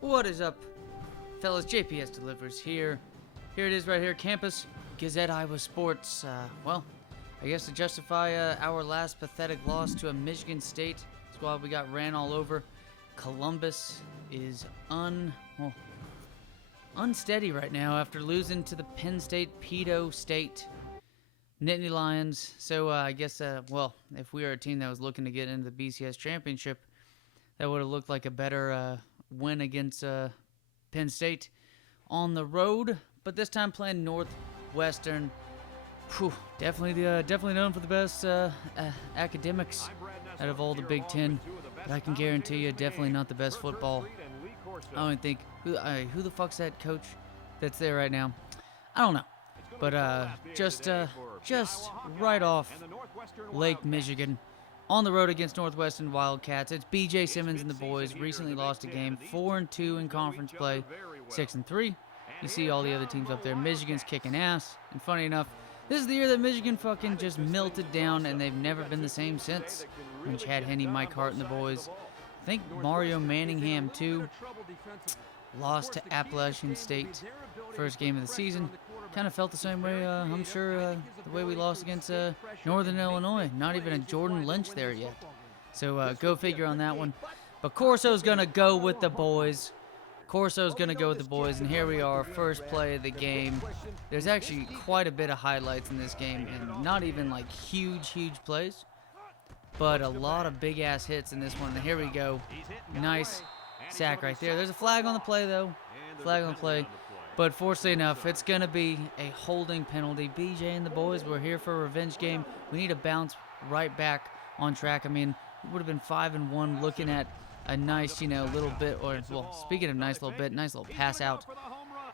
What is up, fellas? JPS delivers here. Here it is right here, Campus Gazette Iowa Sports. Well, I guess to justify our last pathetic loss to a Michigan State squad, we got ran all over. Columbus is unsteady right now after losing to the Penn State Pedo State Nittany Lions. So I guess, well, if we were a team that was looking to get into the BCS championship, that would have looked like a better win against Penn State on the road. But this time playing Northwestern. Definitely known for the best academics out of all the Big Ten. But I can guarantee you, definitely not the best football. I don't think who the fuck's that coach that's there right now? I don't know. But just right off Lake Michigan, on the road against Northwestern Wildcats. It's BJ Simmons and the boys. Recently lost a game, 4-2 in conference play, 6-3. You see all the other teams up there. Michigan's kicking ass, and funny enough, this is the year that Michigan fucking just melted down, and they've never been the same since. When Chad Henne, Mike Hart, and the boys. I think Mario Manningham too lost to Appalachian State first game of the season. Kind of felt the same way, I'm sure, the way we lost against Northern Illinois. Not even a Jordan Lynch there yet. So go figure on that one. But Corso's going to go with the boys. And here we are, first play of the game. There's actually quite a bit of highlights in this game, and not even like huge plays, but a lot of big-ass hits in this one. And here we go. Nice sack right there. There's a flag on the play, though. But fortunately enough, it's going to be a holding penalty. BJ and the boys, we're here for a revenge game. We need to bounce right back on track. I mean, we would have been 5-1 looking at a nice, little bit, or, well, speaking of nice little bit, nice little pass out.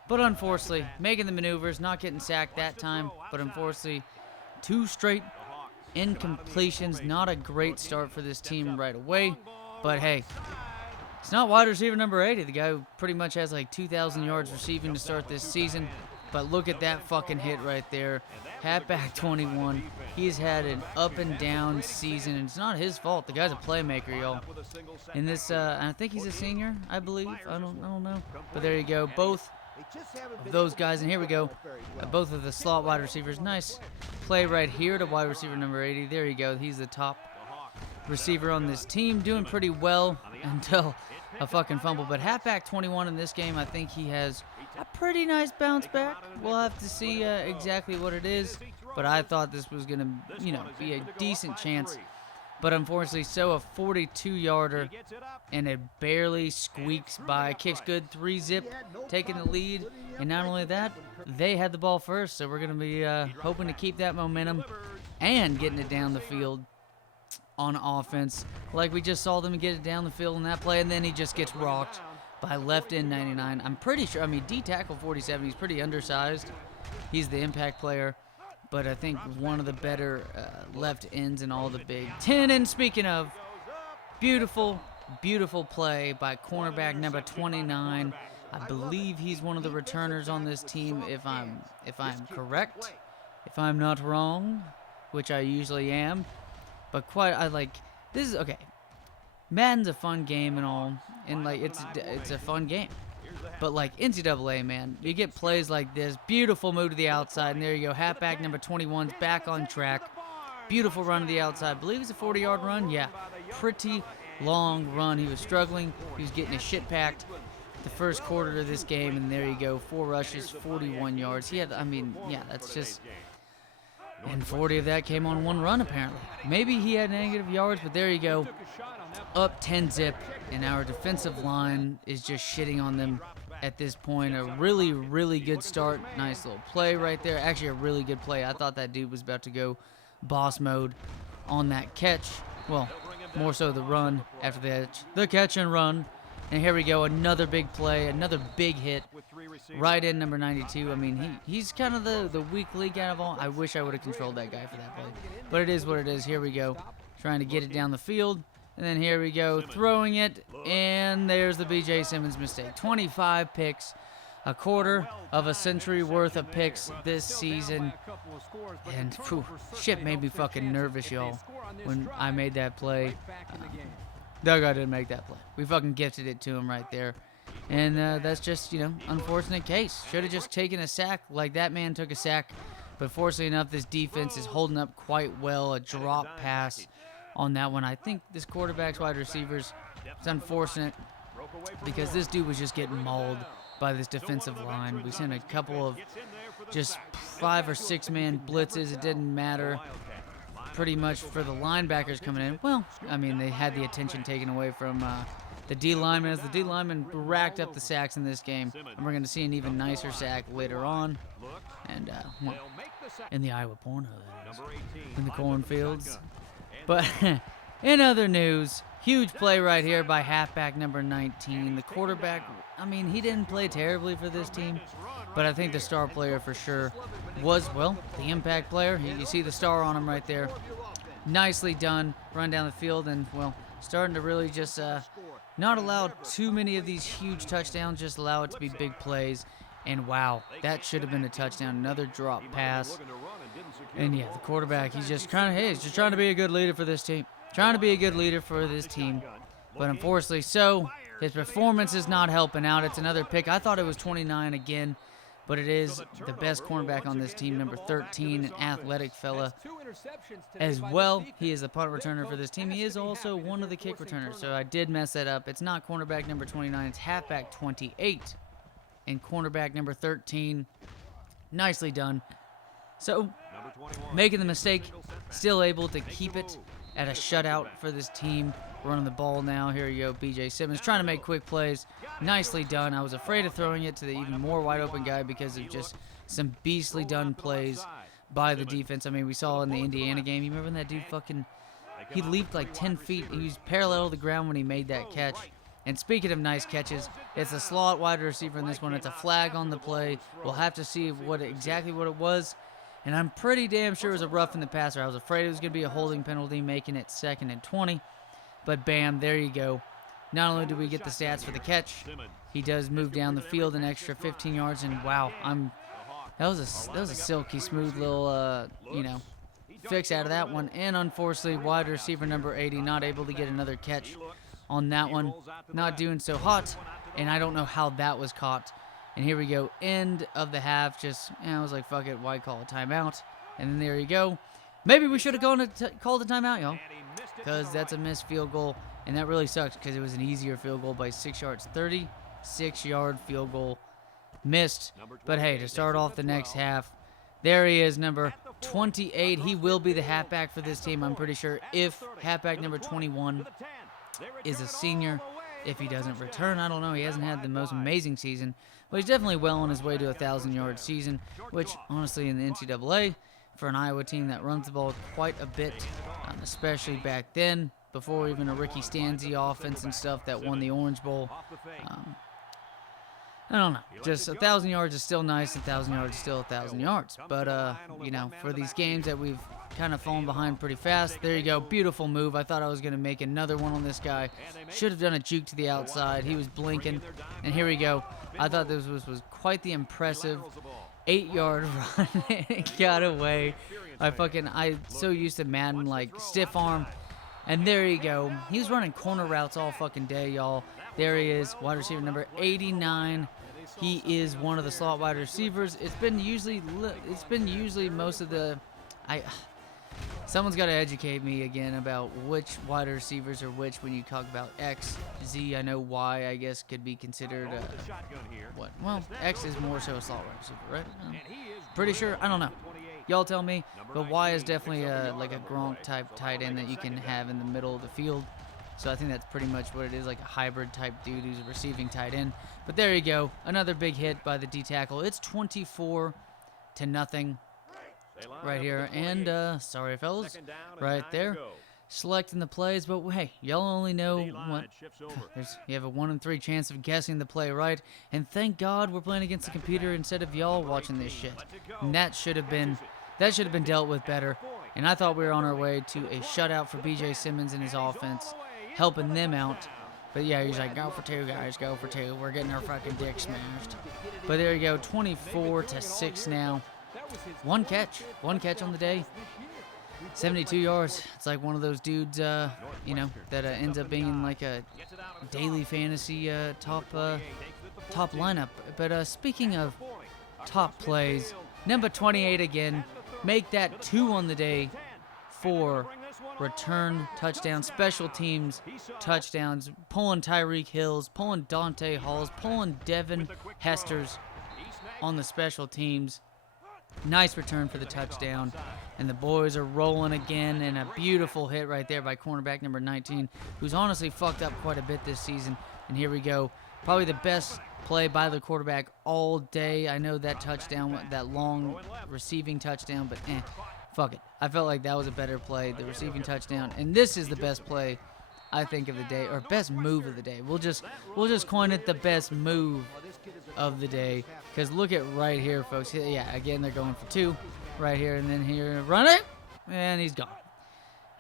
But unfortunately, making the maneuvers, not getting sacked that time, but unfortunately, 2 straight incompletions. Not a great start for this team right away, but hey, it's not wide receiver number 80, the guy who pretty much has like 2,000 yards receiving to start this season. But look at that fucking hit right there. Halfback 21. He's had an up and down season, and it's not his fault. The guy's a playmaker, y'all. In this, I think he's a senior, I believe. I don't know. But there you go. Both of those guys, and here we go. Both of the slot wide receivers. Nice play right here to wide receiver number 80. There you go. He's the top receiver on this team, doing pretty well until a fucking fumble. But halfback 21 in this game, I think he has a pretty nice bounce back. We'll have to see exactly what it is, but I thought this was gonna, be a decent chance. But unfortunately, so a 42-yarder, and it barely squeaks by. Kicks good, 3-zip, taking the lead. And not only that, they had the ball first, so we're gonna be hoping to keep that momentum and getting it down the field on offense, like we just saw them get it down the field in that play, and then he just gets rocked by left end 99. I'm pretty sure, D tackle 47, he's pretty undersized. He's the impact player, but I think one of the better left ends in all the Big Ten. And speaking of, beautiful play by cornerback number 29. I believe he's one of the returners on this team, if I'm correct, if I'm not wrong, which I usually am. But this is okay. Madden's a fun game and all, and it's a fun game. But like NCAA, man, you get plays like this. Beautiful move to the outside, and there you go. Halfback number 21's back on track. Beautiful run to the outside. I believe it's a 40-yard run. Yeah, pretty long run. He was struggling. He was getting his shit packed the first quarter of this game, and there you go. 4 rushes, 41 yards. He had, that's just. And 40 of that came on 1 run, apparently. Maybe he had negative yards, but there you go. Up 10-zip, and our defensive line is just shitting on them at this point. A really good start. Nice little play right there. Actually, a really good play. I thought that dude was about to go boss mode on that catch. Well, more so the run after the catch and run. And here we go, another big play, another big hit. Right in number 92. He's kind of the weak link out of all. I wish I would have controlled that guy for that play. But it is what it is. Here we go. Trying to get it down the field. And then here we go. Throwing it. And there's the BJ Simmons mistake. 25 picks. A quarter of a century worth of picks this season. And shit made me fucking nervous, y'all, when I made that play. That guy didn't make that play. We fucking gifted it to him right there. And that's just, unfortunate case. Should have just taken a sack like that man took a sack. But fortunately enough, this defense is holding up quite well. A drop pass on that one. I think this quarterback's wide receivers, it's unfortunate because this dude was just getting mauled by this defensive line. We sent a couple of just 5 or 6 man blitzes. It didn't matter pretty much for the linebackers coming in. Well, I mean, they had the attention taken away from the D lineman, as the D lineman racked up the sacks in this game. And we're going to see an even nicer sack later on. And, well, in the Iowa porno, that is, in the cornfields. But in other news, huge play right here by halfback number 19. The quarterback, I mean, he didn't play terribly for this team, but I think the star player for sure was, well, the impact player. You see the star on him right there. Nicely done. Run down the field and, well, starting to really just not allow too many of these huge touchdowns, just allow it to be big plays. And wow, that should have been a touchdown. Another drop pass. And yeah, the quarterback, he's just trying to be a good leader for this team. Trying to be a good leader for this team. But unfortunately so, his performance is not helping out. It's another pick. I thought it was 29 again, but it is the best cornerback on this team, number 13, an athletic fella as well. He is the punt returner for this team. He is also one of the kick returners, so I did mess that up. It's not cornerback number 29, it's halfback 28 and cornerback number 13. Nicely done. So, making the mistake, still able to keep it at a shutout for this team. Running the ball now. Here you go, BJ Simmons trying to make quick plays. Nicely done. I was afraid of throwing it to the even more wide open guy because of just some beastly done plays by the defense. I mean, we saw in the Indiana game. You remember when that dude he leaped like 10 feet. He was parallel to the ground when he made that catch. And speaking of nice catches, it's a slot wide receiver in this one. It's a flag on the play. We'll have to see exactly what it was. And I'm pretty damn sure it was a roughing the passer. I was afraid it was going to be a holding penalty, making it 2nd and 20. But bam, there you go. Not only do we get the stats for the catch, he does move down the field an extra 15 yards. And wow, that was a silky smooth little fix out of that one. And unfortunately, wide receiver number 80 not able to get another catch on that one. Not doing so hot, and I don't know how that was caught. And here we go, end of the half. I was like, fuck it, why call a timeout? And then there you go. Maybe we should have called a timeout, y'all, because that's a missed field goal, and that really sucks because it was an easier field goal by 6 yards. 36-yard field goal missed. But hey, to start off the next half, there he is, number 28. He will be the halfback for this team, I'm pretty sure, if halfback number 21 is a senior. If he doesn't return, I don't know. He hasn't had the most amazing season, but he's definitely well on his way to a 1,000-yard season, which, honestly, in the NCAA, for an Iowa team that runs the ball quite a bit, especially back then, before even a Ricky Stanzi offense and stuff that won the Orange Bowl. I don't know. Just 1,000 yards is still nice. 1,000 yards is still 1,000 yards. But, for these games that we've kind of fallen behind pretty fast, there you go. Beautiful move. I thought I was going to make another one on this guy. Should have done a juke to the outside. He was blinking. And here we go. I thought this was quite the impressive 8-yard run. It got away. I so used to Madden, like, stiff arm. And there you go. He was running corner routes all fucking day, y'all. There he is, wide receiver number 89. He is one of the slot wide receivers. It's been usually most of the. Someone's got to educate me again about which wide receivers are which when you talk about X, Z. I know Y, I guess, could be considered what? Well, X is more so a slot wide receiver, right? Pretty sure. I don't know. Y'all tell me. But Y is definitely like a Gronk type tight end that you can have in the middle of the field. So I think that's pretty much what it is, like a hybrid type dude who's a receiving tight end. But there you go. Another big hit by the D tackle. It's 24-0 right here. And sorry, fellas, right there. Selecting the plays. But hey, y'all only know what. You have a 1 in 3 chance of guessing the play right. And thank God we're playing against the computer instead of y'all watching this shit. And that should have been dealt with better. And I thought we were on our way to a shutout for BJ Simmons and his offense, helping them out. But yeah, he's like, go for 2, guys, go for 2. We're getting our fucking dick smashed. But there you go, 24-6 now. One catch on the day. 72 yards. It's like one of those dudes, that ends up being in like a daily fantasy top top lineup. But speaking of top plays, number 28 again, make that 2 on the day for return touchdown, special teams touchdowns, pulling Tyreek Hills, pulling Dante Halls, pulling Devin Hesters on the special teams. Nice return for the touchdown, and the boys are rolling again, and a beautiful hit right there by cornerback number 19, who's honestly fucked up quite a bit this season. And here we go, probably the best play by the quarterback all day. I know that touchdown, that long receiving touchdown, but fuck it. I felt like that was a better play, the receiving touchdown, and this is the best play, I think, of the day, or best move of the day. We'll just coin it the best move of the day, because look at right here, folks. Yeah, again, they're going for 2 right here, and then here, run it, and he's gone.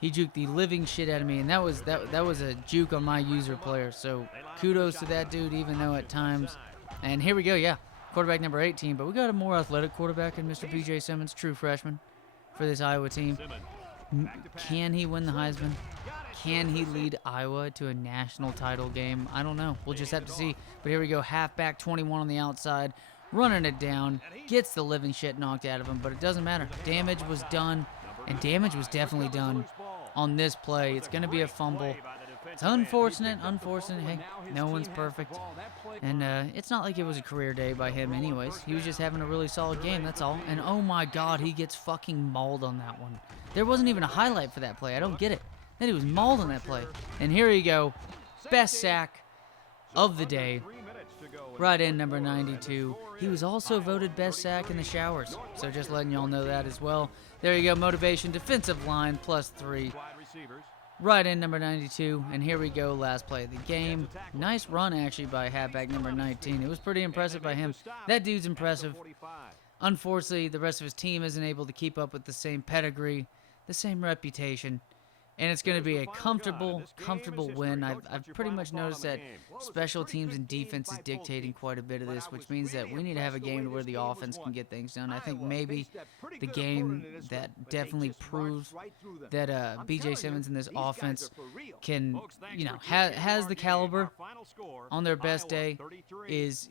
He juked the living shit out of me, and that was a juke on my user player, so kudos to that dude, even though at times. And here we go, yeah, quarterback number 18, but we got a more athletic quarterback in Mr. BJ Simmons, true freshman for this Iowa team. Can he win the Heisman? Can he lead Iowa to a national title game? I don't know. We'll just have to see. But here we go. Halfback 21 on the outside. Running it down. Gets the living shit knocked out of him. But it doesn't matter. Damage was done. And damage was definitely done on this play. It's going to be a fumble. It's unfortunate. Hey, no one's perfect. And it's not like it was a career day by him anyways. He was just having a really solid game, that's all. And oh my god, he gets fucking mauled on that one. There wasn't even a highlight for that play. I don't get it. Then he was mauled on that play. And here you go. Best sack of the day. Right in, number 92. He was also voted best sack in the showers. So just letting y'all know that as well. There you go. Motivation, defensive line, +3. Right in, number 92. And here we go. Last play of the game. Nice run, actually, by halfback number 19. It was pretty impressive by him. That dude's impressive. Unfortunately, the rest of his team isn't able to keep up with the same pedigree, the same reputation. And it's going to be a comfortable win. I've pretty much noticed that special teams and defense is dictating quite a bit of this, which means that we need to have a game where the offense can get things done. I think maybe the game that definitely proves that BJ Simmons and this offense can, has the caliber on their best day is,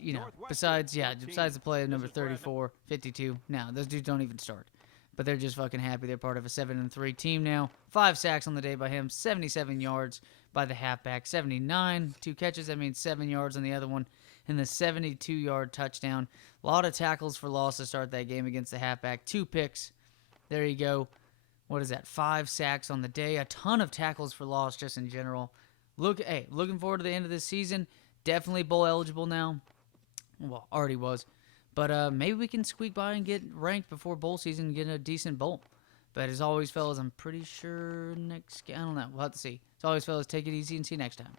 besides the play of number 34, 52. Now, those dudes don't even start. But they're just fucking happy they're part of a 7-3 team now. 5 sacks on the day by him. 77 yards by the halfback. 79. 2 catches. That means 7 yards on the other one. And the 72-yard touchdown. A lot of tackles for loss to start that game against the halfback. 2 picks. There you go. What is that? 5 sacks on the day. A ton of tackles for loss just in general. Looking forward to the end of this season. Definitely bowl eligible now. Well, already was. But maybe we can squeak by and get ranked before bowl season and get a decent bowl. But as always, fellas, I'm pretty sure I don't know. We'll have to see. As always, fellas, take it easy and see you next time.